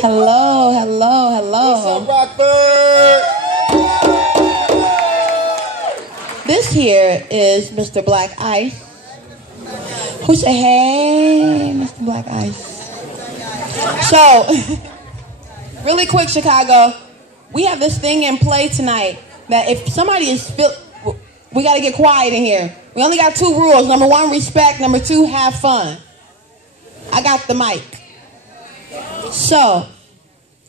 Hello, hello, hello. What's up, Rockford? This here is Mr. Black Ice. Who say, hey, Mr. Black Ice. So, really quick, Chicago. We have this thing in play tonight that if somebody is we got to get quiet in here. We only got 2 rules. Number 1, respect. Number 2, have fun. I got the mic. So,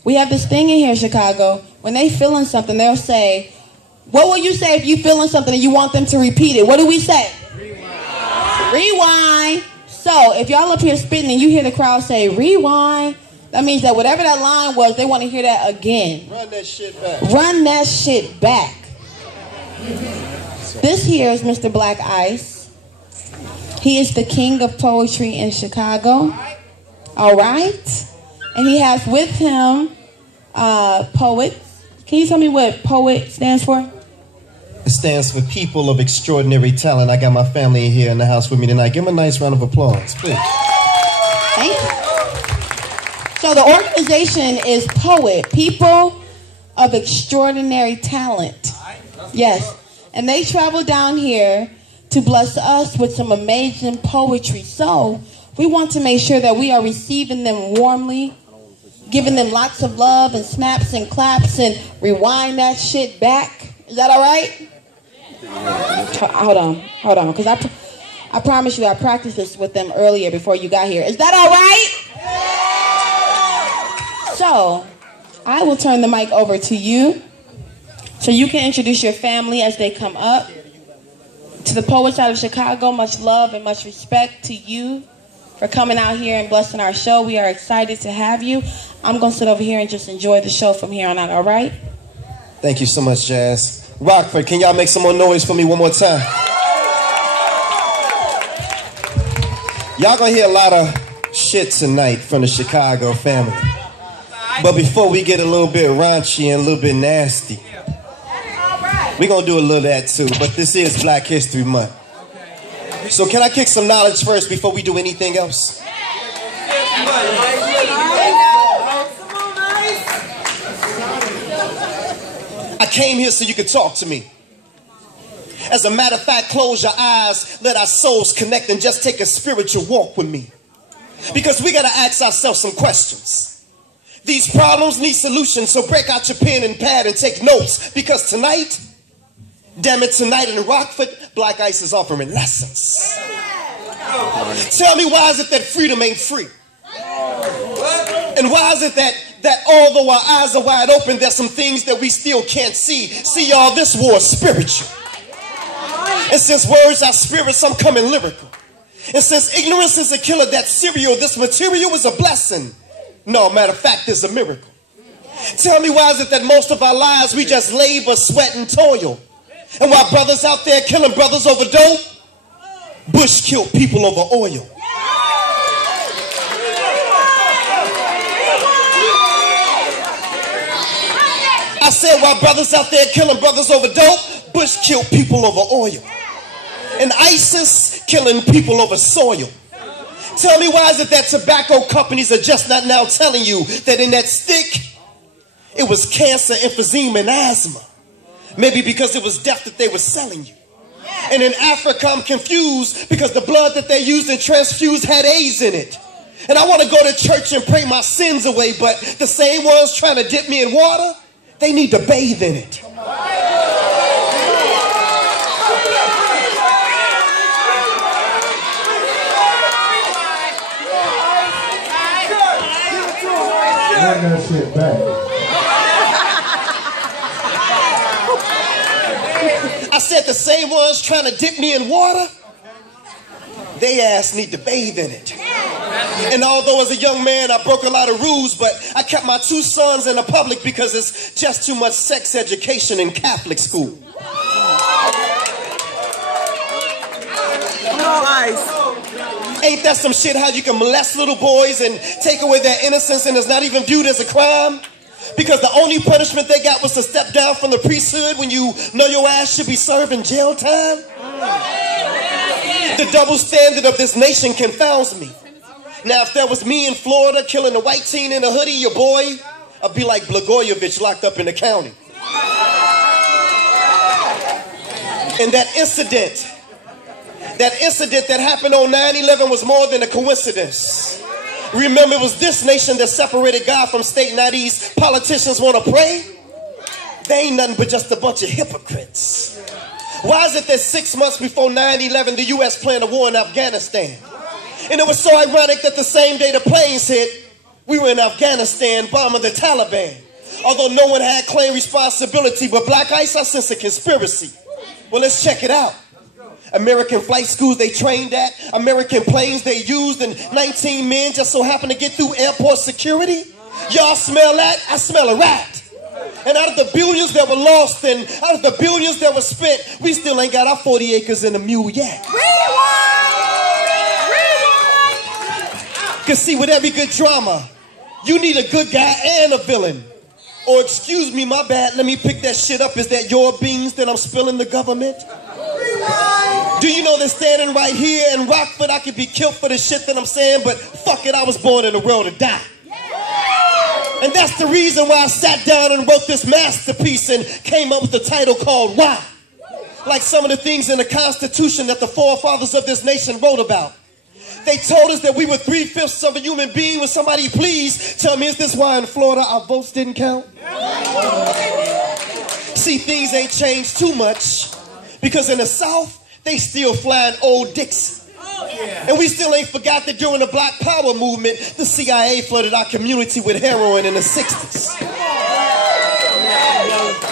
we have this thing in here, Chicago. When they feeling something, they'll say, what will you say if you feeling something and you want them to repeat it? What do we say? Rewind. Rewind. So, if y'all up here spitting and you hear the crowd say, rewind, that means that whatever that line was, they want to hear that again. Run that shit back. Run that shit back. This here is Mr. Black Ice. He is the king of poetry in Chicago. All right? And he has with him P.O.E.T. Can you tell me what P.O.E.T stands for? It stands for People of Extraordinary Talent. I got my family here in the house with me tonight. Give them a nice round of applause, please. Thank you. So the organization is P.O.E.T, People of Extraordinary Talent. Yes. And they travel down here to bless us with some amazing poetry. So we want to make sure that we are receiving them warmly, giving them lots of love and snaps and claps and rewind that shit back. Is that all right? Hold on, because I promise you I practiced this with them earlier before you got here. Is that all right? So I will turn the mic over to you so you can introduce your family as they come up. To the poets out of Chicago, much love and much respect to you for coming out here and blessing our show. We are excited to have you. I'm going to sit over here and just enjoy the show from here on out, all right? Thank you so much, Jazz. Rockford, can y'all make some more noise for me one more time? Y'all gonna hear a lot of shit tonight from the Chicago family. But before we get a little bit raunchy and a little bit nasty, we're gonna do a little of that too, but this is Black History Month. So can I kick some knowledge first before we do anything else? I came here so you could talk to me. As a matter of fact, close your eyes, let our souls connect and just take a spiritual walk with me. Because we gotta ask ourselves some questions. These problems need solutions, so break out your pen and pad and take notes. Because tonight, damn it, tonight in Rockford, Black Ice is offering lessons. Tell me, why is it that freedom ain't free? And why is it that although our eyes are wide open, there's some things that we still can't see? See, y'all, this war is spiritual. And since words are spirits, I'm coming lyrical. And since ignorance is a killer, that cereal, this material is a blessing. No, matter of fact, it's a miracle. Tell me, why is it that most of our lives we just labor, sweat, and toil? And while brothers out there killing brothers over dope, Bush killed people over oil. I said, while brothers out there killing brothers over dope, Bush killed people over oil. And ISIS killing people over soil. Tell me, why is it that tobacco companies are just not now telling you that in that stick, it was cancer, emphysema, and asthma? Maybe because it was death that they were selling you. And in Africa, I'm confused because the blood that they used and transfused had AIDS in it. And I want to go to church and pray my sins away, but the same ones trying to dip me in water, they need to bathe in it. Run that shit back. I said the same ones trying to dip me in water, they ass need to bathe in it. And although as a young man I broke a lot of rules, but I kept my 2 sons in the public because it's just too much sex education in Catholic school. Ain't that some shit, how you can molest little boys and take away their innocence and it's not even viewed as a crime? Because the only punishment they got was to step down from the priesthood when you know your ass should be serving jail time? The double standard of this nation confounds me. Now, if that was me in Florida killing a white teen in a hoodie, your boy, I'd be like Blagojevich locked up in the county. And that incident that happened on 9/11 was more than a coincidence. Remember, it was this nation that separated God from state. Now these politicians want to pray? They ain't nothing but just a bunch of hypocrites. Why is it that 6 months before 9/11, the U.S. planned a war in Afghanistan? And it was so ironic that the same day the planes hit, we were in Afghanistan bombing the Taliban. Although no one had claimed responsibility, but Black Ice, I sense a conspiracy. Well, let's check it out. American flight schools they trained at, American planes they used, and 19 men just so happened to get through airport security. Y'all smell that? I smell a rat. And out of the billions that were lost and out of the billions that were spent, we still ain't got our 40 acres and a mule yet. Because see, with every good drama, you need a good guy and a villain. Or excuse me, my bad, let me pick that shit up. Is that your beans that I'm spilling the government? Do you know that standing right here in Rockford, I could be killed for the shit that I'm saying, but fuck it, I was born in the world to die. And that's the reason why I sat down and wrote this masterpiece and came up with the title called Why? Like some of the things in the Constitution that the forefathers of this nation wrote about. They told us that we were 3/5 of a human being. Would somebody please tell me, is this why in Florida our votes didn't count? See, things ain't changed too much because in the South, they still flying old Dixie. And we still ain't forgot that during the Black Power movement, the CIA flooded our community with heroin in the 60s.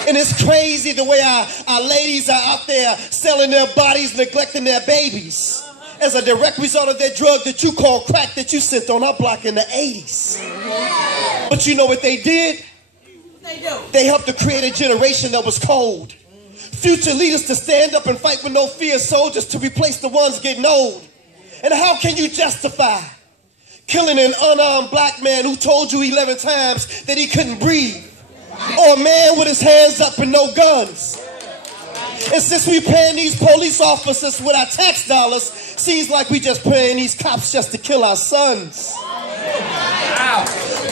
And it's crazy the way our ladies are out there selling their bodies, neglecting their babies as a direct result of that drug that you call crack that you sent on our block in the 80s. But you know what they did? They helped to create a generation that was cold. Future leaders to stand up and fight with no fear, soldiers to replace the ones getting old. And how can you justify killing an unarmed black man who told you 11 times that he couldn't breathe? Or a man with his hands up and no guns? And since we paying these police officers with our tax dollars, seems like we just paying these cops just to kill our sons.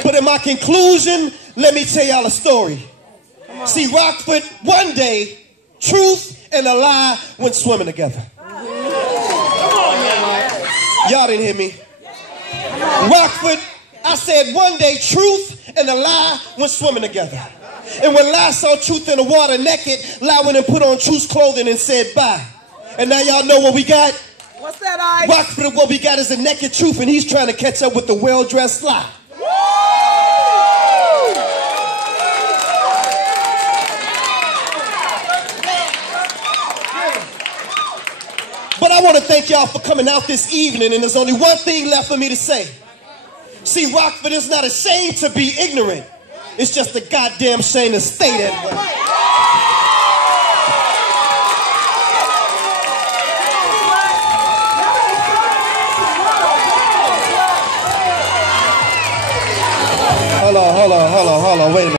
But in my conclusion, let me tell y'all a story. See, Rockford, one day, truth and a lie went swimming together. Y'all didn't hear me. Rockford, I said one day truth and a lie went swimming together. And when lie saw truth in the water naked, lie went and put on truth's clothing and said bye. And now y'all know what we got? What's that, Ice? Rockford, what we got is a naked truth, and he's trying to catch up with the well-dressed lie. But I want to thank y'all for coming out this evening, and there's only one thing left for me to say. See, Rockford is not ashamed to be ignorant. It's just a goddamn shame to stay that way. Hold on, wait a minute.